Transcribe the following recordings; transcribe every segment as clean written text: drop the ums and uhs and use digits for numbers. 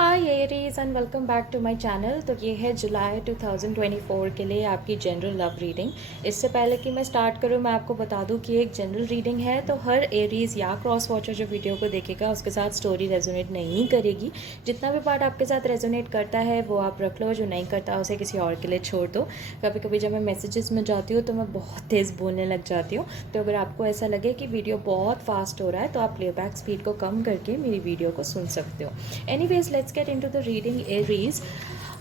Hi Aries and welcome back to my channel. तो ये है जुलाई 2024 के लिए आपकी जनरल लव रीडिंग। इससे पहले कि मैं स्टार्ट करूँ मैं आपको बता दूँ कि एक जनरल रीडिंग है, तो हर एरीज या क्रॉस वॉचर जो वीडियो को देखेगा उसके साथ स्टोरी रेजोनेट नहीं करेगी। जितना भी पार्ट आपके साथ रेजोनेट करता है वो आप रख लो, जो नहीं करता उसे किसी और के लिए छोड़ दो। कभी कभी जब मैं मैसेजेस में जाती हूँ तो मैं बहुत तेज़ बोलने लग जाती हूँ, तो अगर आपको ऐसा लगे कि वीडियो बहुत फास्ट हो रहा है तो आप प्लेबैक स्पीड को कम करके मेरी वीडियो को सुन सकते हो। Anyways let's get into the reading Aries.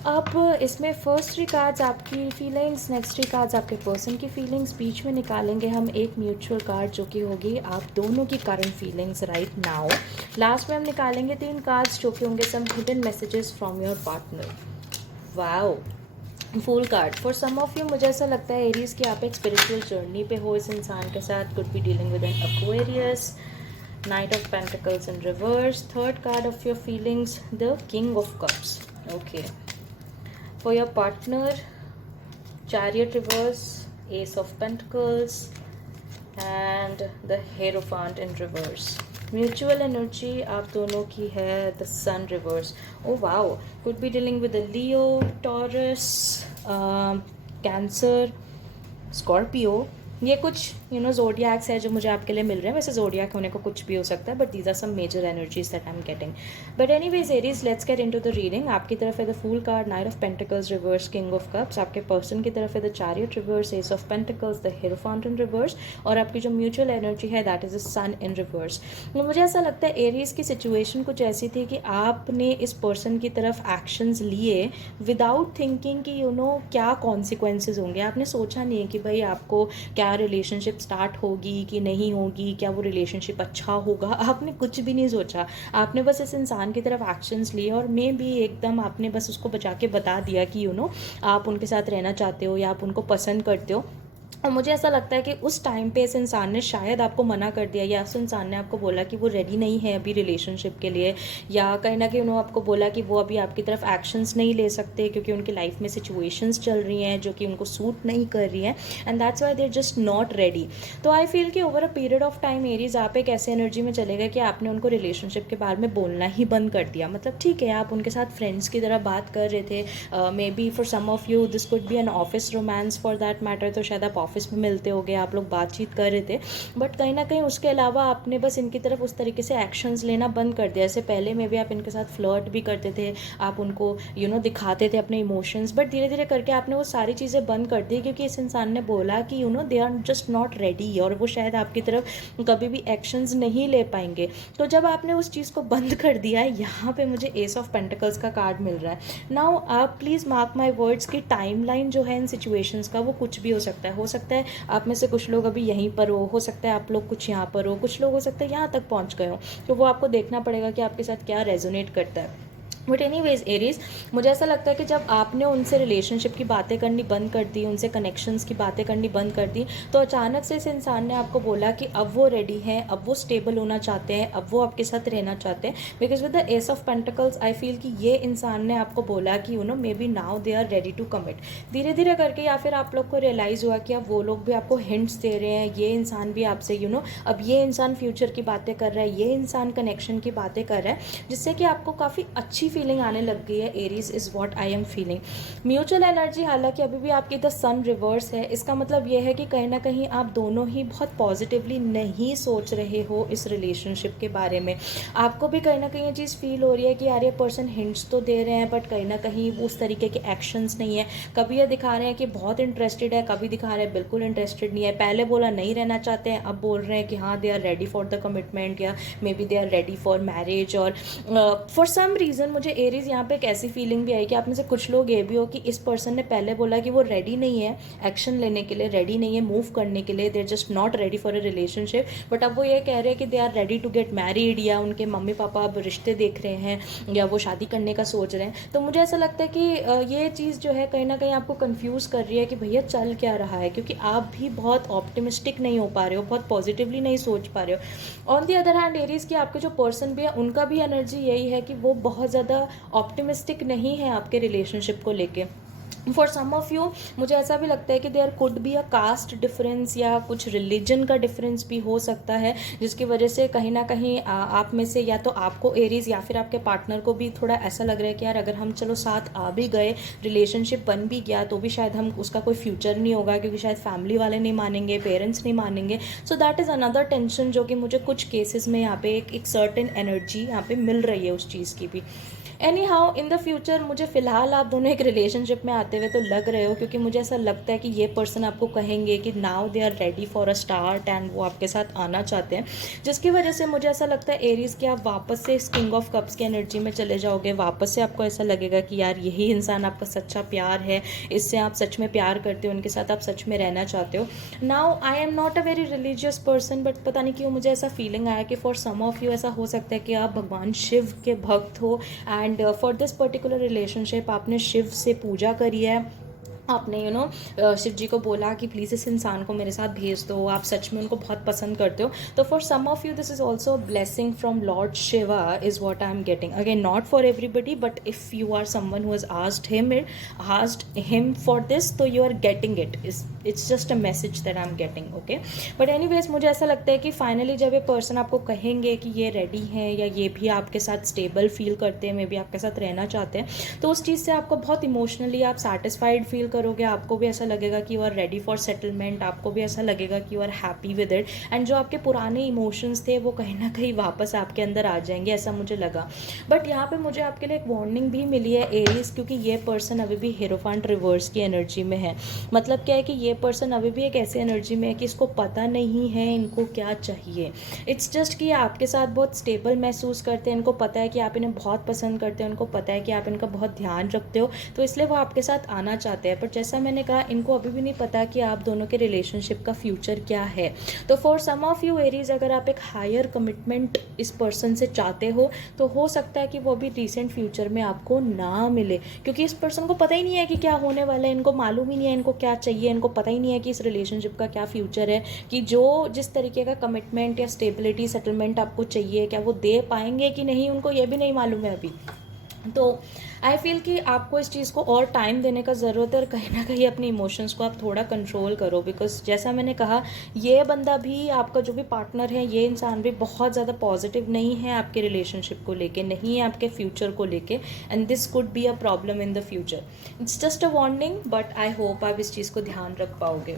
अब इसमें फर्स्ट थ्री कार्ड्स आपकी फीलिंग्स, नेक्स्ट थ्री कार्ड्स आपके पर्सन की फीलिंग्स, बीच में निकालेंगे हम एक म्यूचुअल कार्ड जो कि होगी आप दोनों की current feelings right now. Last में हम निकालेंगे तीन कार्ड्स जो कि होंगे some hidden messages from your partner. Wow, full card for some of you. मुझे ऐसा लगता है एरीज कि आप एक स्पिरिचुअल जर्नी पे हो इस इंसान के साथ। Could be dealing with an Aquarius. Knight of Pentacles in reverse. Third card of your feelings, the King of Cups. Okay. For your partner, Chariot reverse, Ace of Pentacles, and the Hierophant in reverse. Mutual energy आप दोनों की है the Sun reverse. Oh wow. Could be dealing with a Leo, Taurus, Cancer, Scorpio. ये कुछ जोडियाक्स है जो मुझे आपके लिए मिल रहे हैं। वैसे जोडियाक होने को कुछ भी हो सकता है, but these are some major energies that I am getting. But anyways Aries, let's get into the reading. आपकी तरफ है the fool card, knight of pentacles reverse, king of cups. आपके पर्सन की तरफ है the chariot reverse, ace of pentacles, the hierophant in reverse. और आपकी जो म्यूचुअल एनर्जी है that is the sun in reverse. मुझे ऐसा लगता है एरीज की सिचुएशन कुछ ऐसी थी कि आपने इस पर्सन की तरफ एक्शंस लिए विदाउट थिंकिंग कि क्या कॉन्सिक्वेंसेज होंगे। आपने सोचा नहीं है कि भाई आपको क्या रिलेशनशिप स्टार्ट होगी कि नहीं होगी, क्या वो रिलेशनशिप अच्छा होगा। आपने कुछ भी नहीं सोचा, आपने बस इस इंसान की तरफ एक्शंस लिए और मे भी एकदम आपने बस उसको बचा के बता दिया कि आप उनके साथ रहना चाहते हो या आप उनको पसंद करते हो। और मुझे ऐसा लगता है कि उस टाइम पे इस इंसान ने शायद आपको मना कर दिया, या उस इंसान ने आपको बोला कि वो रेडी नहीं है अभी रिलेशनशिप के लिए, या कहीं ना कहीं उन्होंने आपको बोला कि वो अभी आपकी तरफ एक्शंस नहीं ले सकते क्योंकि उनकी लाइफ में सिचुएशंस चल रही हैं जो कि उनको सूट नहीं कर रही हैं, and that's why they are just not ready. तो आई फील कि over a period of time Aries आप एक ऐसे एनर्जी में चले गए कि आपने उनको रिलेशनशिप के बारे में बोलना ही बंद कर दिया। मतलब ठीक है, आप उनके साथ फ्रेंड्स की तरह बात कर रहे थे, maybe for some of you this could be an office romance for that matter, तो शायद आप ऑफिस में मिलते हो, आप लोग बातचीत कर रहे थे, बट कहीं ना कहीं उसके अलावा आपने बस इनकी तरफ उस तरीके से एक्शंस लेना बंद कर दिया। जैसे पहले में भी आप इनके साथ फ्लर्ट भी करते थे, आप उनको दिखाते थे अपने इमोशंस, बट धीरे धीरे करके आपने वो सारी चीज़ें बंद कर दी क्योंकि इस इंसान ने बोला कि they are just not ready और वो शायद आपकी तरफ कभी भी एक्शंस नहीं ले पाएंगे। तो जब आपने उस चीज़ को बंद कर दिया, यहाँ पे मुझे एस ऑफ पेंटिकल्स का कार्ड मिल रहा है। नाउ आप प्लीज़ मार्क माई वर्ड्स की टाइमलाइन जो है इन सिचुएशंस का वो कुछ भी हो सकता है आप में से कुछ लोग अभी यहीं पर हो सकता है आप लोग कुछ यहाँ पर हो, कुछ लोग हो सकता है यहाँ तक पहुँच गए हो, तो वो आपको देखना पड़ेगा कि आपके साथ क्या रेजोनेट करता है। बट एनी वेज एरीज, मुझे ऐसा लगता है कि जब आपने उनसे रिलेशनशिप की बातें करनी बंद कर दी, उनसे कनेक्शंस की बातें करनी बंद कर दी, तो अचानक से इस इंसान ने आपको बोला कि अब वो रेडी हैं, अब वो स्टेबल होना चाहते हैं, अब वो आपके साथ रहना चाहते हैं। Because with the ace of pentacles I feel कि ये इंसान ने आपको बोला कि maybe now they are ready to commit. धीरे धीरे करके या फिर आप लोग को रियलाइज़ हुआ कि अब वो लोग भी आपको हिंट्स दे रहे हैं, ये इंसान भी आपसे अब ये इंसान फ्यूचर की बातें कर रहा है, ये इंसान कनेक्शन की बातें कर रहा है, जिससे कि आपको काफ़ी अच्छी फीलिंग आने लग गई है। Aries is what I am feeling. Mutual energy हालांकि अभी भी आपकी द सन रिवर्स है, इसका मतलब ये है कि कहीं ना कहीं आप दोनों ही बहुत पॉजिटिवली नहीं सोच रहे हो इस रिलेशनशिप के बारे में। आपको भी कहीं ना कहीं ये चीज़ फील हो रही है कि यार ये पर्सन हिंट्स तो दे रहे हैं बट कहीं ना कहीं वो उस तरीके के एक्शंस नहीं है। कभी ये दिखा रहे हैं कि बहुत इंटरेस्टेड है, कभी दिखा रहे हैं बिल्कुल इंटरेस्टेड नहीं है। पहले बोला नहीं रहना चाहते हैं, अब बोल रहे हैं कि हाँ they are ready for the commitment, या maybe they are ready for marriage. और फॉर सम रीज़न मुझे एरीज यहाँ पे एक ऐसी फीलिंग भी आई कि आप में से कुछ लोग ये भी हो कि इस पर्सन ने पहले बोला कि वो रेडी नहीं है एक्शन लेने के लिए, रेडी नहीं है मूव करने के लिए, they are just not ready for a relationship, but अब वो ये कह रहे हैं कि they are ready to get married, या उनके मम्मी पापा अब रिश्ते देख रहे हैं या वो शादी करने का सोच रहे हैं। तो मुझे ऐसा लगता है कि ये चीज़ जो है कहीं ना कहीं आपको कन्फ्यूज कर रही है कि भैया चल क्या रहा है, क्योंकि आप भी बहुत ऑप्टिमिस्टिक नहीं हो पा रहे हो, बहुत पॉजिटिवली नहीं सोच पा रहे हो। On the other hand Aries की आपके जो पर्सन भी है उनका भी एनर्जी यही है कि वो बहुत ज़्यादा ऑप्टिमिस्टिक नहीं है आपके रिलेशनशिप को लेके। फॉर सम ऑफ यू मुझे ऐसा भी लगता है कि there could be a caste difference या कुछ रिलीजन का डिफरेंस भी हो सकता है, जिसकी वजह से कहीं ना कहीं आप में से या तो आपको एरीज या फिर आपके पार्टनर को भी थोड़ा ऐसा लग रहा है कि यार अगर हम चलो साथ आ भी गए, रिलेशनशिप बन भी गया, तो भी शायद हम उसका कोई फ्यूचर नहीं होगा, क्योंकि शायद फैमिली वाले नहीं मानेंगे, पेरेंट्स नहीं मानेंगे. सो दैट इज़ अनदर टेंशन जो कि मुझे कुछ केसेस में यहाँ पे एक सर्टेन एनर्जी यहाँ पे मिल रही है उस चीज़ की भी. Any how in the future मुझे फ़िलहाल आप दोनों एक रिलेशनशिप में आते हुए तो लग रहे हो, क्योंकि मुझे ऐसा लगता है कि ये पर्सन आपको कहेंगे कि now they are ready for a start and वो आपके साथ आना चाहते हैं, जिसकी वजह से मुझे ऐसा लगता है एरीज कि आप वापस से इस किंग ऑफ कप्स की एनर्जी में चले जाओगे. वापस से आपको ऐसा लगेगा कि यार यही इंसान आपका सच्चा प्यार है, इससे आप सच में प्यार करते हो, उनके साथ आप सच में रहना चाहते हो. Now I am not a very religious person, but पता नहीं क्यों मुझे ऐसा फीलिंग आया कि फॉर सम ऑफ यू ऐसा हो सकता है कि आप भगवान शिव के भक्त हो, and for this particular relationship आपने शिव से पूजा करी है, आपने शिव जी को बोला कि प्लीज़ इस इंसान को मेरे साथ भेज दो, आप सच में उनको बहुत पसंद करते हो. तो for some of you this is also a blessing from lord Shiva is what I am getting. Again not for everybody, but if you are someone who has asked him for this, तो you are getting it. It's just a message that I am getting. Okay, but anyways मुझे ऐसा लगता है कि finally जब ये person आपको कहेंगे कि ये रेडी हैं या ये भी आपके साथ स्टेबल फील करते हैं, मे बी आपके साथ रहना चाहते हैं, तो उस चीज़ से आपको बहुत इमोशनली आप सेटिस्फाइड फील करोगे. आपको भी ऐसा लगेगा कि you are ready for settlement, आपको भी ऐसा लगेगा कि you are happy with it, and जो आपके पुराने इमोशंस थे वो कहीं ना कहीं वापस आपके अंदर आ जाएंगे, ऐसा मुझे लगा. बट यहाँ पे मुझे आपके लिए एक वार्निंग भी मिली है एरीज, क्योंकि ये पर्सन अभी भी हीरोफेंट रिवर्स की एनर्जी में है. मतलब क्या है कि ये पर्सन अभी भी एक ऐसी एनर्जी में है कि इसको पता नहीं है इनको क्या चाहिए. इट्स जस्ट कि आपके साथ बहुत स्टेबल महसूस करते हैं, इनको पता है कि आप इन्हें बहुत पसंद करते हैं, उनको पता है कि आप इनका बहुत ध्यान रखते हो, तो इसलिए वो आपके साथ आना चाहते हैं. बट जैसा मैंने कहा, इनको अभी भी नहीं पता कि आप दोनों के रिलेशनशिप का फ्यूचर क्या है. तो for some of you Aries, अगर आप एक हायर कमिटमेंट इस पर्सन से चाहते हो, तो हो सकता है कि वो भी रिसेंट फ्यूचर में आपको ना मिले, क्योंकि इस पर्सन को पता ही नहीं है कि क्या होने वाला है, इनको मालूम ही नहीं है इनको क्या चाहिए, इनको पता ही नहीं है कि इस रिलेशनशिप का क्या फ्यूचर है, कि जो जिस तरीके का कमिटमेंट या स्टेबिलिटी सेटलमेंट आपको चाहिए, क्या वो दे पाएंगे कि नहीं, उनको ये भी नहीं मालूम है अभी. तो आई फील कि आपको इस चीज़ को और टाइम देने का ज़रूरत है, और कहीं ना कहीं अपने इमोशंस को आप थोड़ा कंट्रोल करो, बिकॉज जैसा मैंने कहा, ये बंदा भी, आपका जो भी पार्टनर है, ये इंसान भी बहुत ज़्यादा पॉजिटिव नहीं है आपके रिलेशनशिप को लेके, नहीं है आपके फ्यूचर को लेके, and this could be a problem in the future. It's just a warning, but I hope आप इस चीज़ को ध्यान रख पाओगे.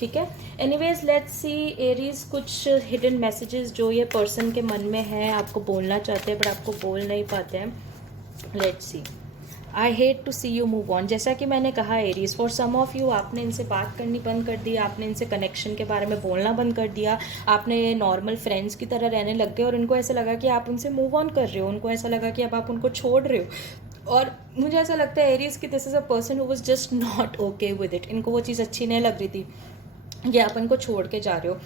ठीक है, एनीवेज लेट्स सी एरीज, कुछ हिडन मैसेजेस जो ये पर्सन के मन में है, आपको बोलना चाहते हैं बट आपको बोल नहीं पाते हैं. Let's see. I hate to see you move on. जैसा कि मैंने कहा Aries, for some of you आपने इनसे बात करनी बंद कर दी, आपने इनसे कनेक्शन के बारे में बोलना बंद कर दिया, आपने नॉर्मल फ्रेंड्स की तरह रहने लग गए, और इनको ऐसा लगा कि आप उनसे मूव ऑन कर रहे हो, उनको ऐसा लगा कि अब आप उनको छोड़ रहे हो. और मुझे ऐसा लगता है एरीज कि this is a person who was just not okay with it. इनको वो चीज़ अच्छी नहीं लग रही थी, ये आप इनको छोड़ के जा रहे हो.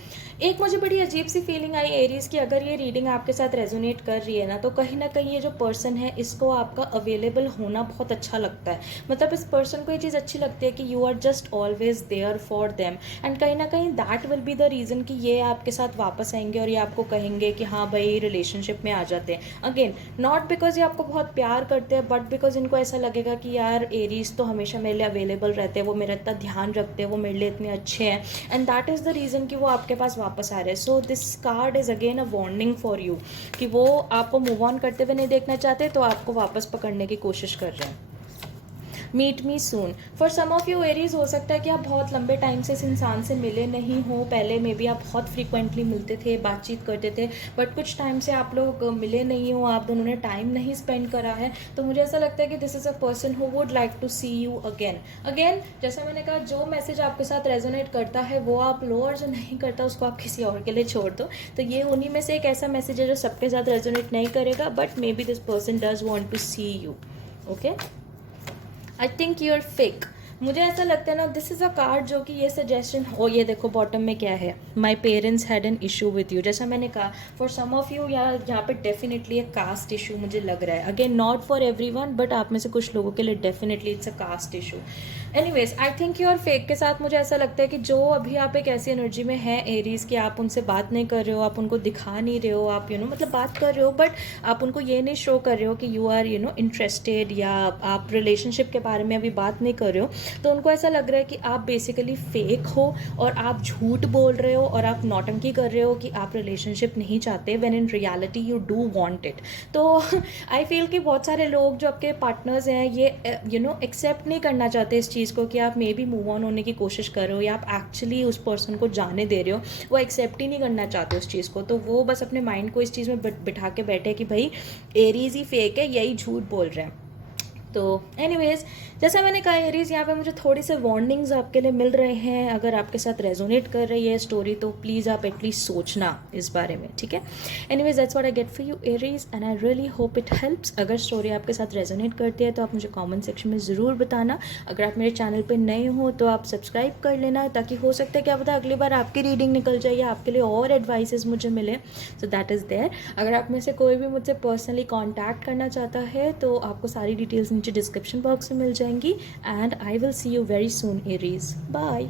एक मुझे बड़ी अजीब सी फीलिंग आई एरीज कि अगर ये रीडिंग आपके साथ रेजोनेट कर रही है ना, तो कहीं ना कहीं ये जो पर्सन है, इसको आपका अवेलेबल होना बहुत अच्छा लगता है. मतलब इस पर्सन को ये चीज़ अच्छी लगती है कि you are just always there for them, and कहीं ना कहीं that will be the reason कि ये आपके साथ वापस आएंगे और ये आपको कहेंगे कि हाँ भाई रिलेशनशिप में आ जाते हैं. अगेन नॉट बिकॉज ये आपको बहुत प्यार करते हैं, बट बिकॉज इनको ऐसा लगेगा कि यार एरीज तो हमेशा मेरे लिए अवेलेबल रहते हैं, वो मेरा इतना ध्यान रखते हैं, वो मेरे लिए इतने अच्छे हैं, and that is the reason कि वो आपके पास वापस आ रहे हैं. So this card is again a warning for you कि वो आपको मूव ऑन करते हुए नहीं देखना चाहते, तो आपको वापस पकड़ने की कोशिश कर रहे हैं. Meet me soon. For some of you Aries, हो सकता है कि आप बहुत लंबे टाइम से इस इंसान से मिले नहीं हो. पहले में भी आप बहुत फ्रीक्वेंटली मिलते थे, बातचीत करते थे, बट कुछ टाइम से आप लोग मिले नहीं हो, आप दोनों ने टाइम नहीं स्पेंड करा है. तो मुझे ऐसा लगता है कि this is a person who would like to see you again. जैसा मैंने कहा, जो मैसेज आपके साथ रेजोनेट करता है वो आप लो, और जो नहीं करता उसको आप किसी और के लिए छोड़ दो. तो ये उन्हीं में से एक ऐसा मैसेज है जो सबके साथ रेजोनेट नहीं करेगा, but maybe this person does want to see you. Okay, I think you are fake. मुझे ऐसा लगता है ना, दिस इज़ अ कार्ड जो कि ये सजेशन हो. ये देखो बॉटम में क्या है, my parents had an issue with you. जैसा मैंने कहा, फॉर सम ऑफ यू यहाँ पे डेफिनेटली एक कास्ट इशू मुझे लग रहा है. Again not for everyone, but आप में से कुछ लोगों के लिए definitely it's a caste issue. Anyways I think your fake के साथ मुझे ऐसा लगता है कि जो अभी आप एक ऐसी एनर्जी में हैं एरीज कि आप उनसे बात नहीं कर रहे हो, आप उनको दिखा नहीं रहे हो, आप मतलब बात कर रहे हो बट आप उनको ये नहीं शो कर रहे हो कि यू आर इंटरेस्टेड, या आप रिलेशनशिप के बारे में अभी बात नहीं कर रहे हो, तो उनको ऐसा लग रहा है कि आप बेसिकली फेक हो और आप झूठ बोल रहे हो और आप नौटंकी कर रहे हो कि आप रिलेशनशिप नहीं चाहते, when in reality you do want it. तो आई फील कि बहुत सारे लोग जो आपके पार्टनर्स हैं ये एक्सेप्ट नहीं करना चाहते इस चीज़ को कि आप मे बी मूव ऑन होने की कोशिश कर रहे हो या आप एक्चुअली उस पर्सन को जाने दे रहे हो, वो एक्सेप्ट ही नहीं करना चाहते उस चीज़ को। तो वो बस अपने माइंड को इस चीज़ में बिठा के बैठे कि भाई एरीज ही फेक है, यही झूठ बोल रहे हैं। तो एनीवेज जैसा मैंने कहा एरीज, यहाँ पे मुझे थोड़ी से वार्निंग्स आपके लिए मिल रहे हैं। अगर आपके साथ रेजोनेट कर रही है स्टोरी तो प्लीज़ आप एटलीस्ट सोचना इस बारे में, ठीक है। Anyways that's what I get for you Aries and I really hope it helps. अगर स्टोरी आपके साथ रेजोनेट करती है तो आप मुझे कमेंट सेक्शन में ज़रूर बताना। अगर आप मेरे चैनल पर नए हो तो आप सब्सक्राइब कर लेना, ताकि हो सकता है क्या पता अगली बार आपकी रीडिंग निकल जाए या आपके लिए और एडवाइसेस मुझे मिले। So that is there. अगर आप में से कोई भी मुझसे पर्सनली कॉन्टैक्ट करना चाहता है तो आपको सारी डिटेल्स नीचे डिस्क्रिप्शन बॉक्स में मिल जाएंगी। And I will see you very soon Aries. Bye.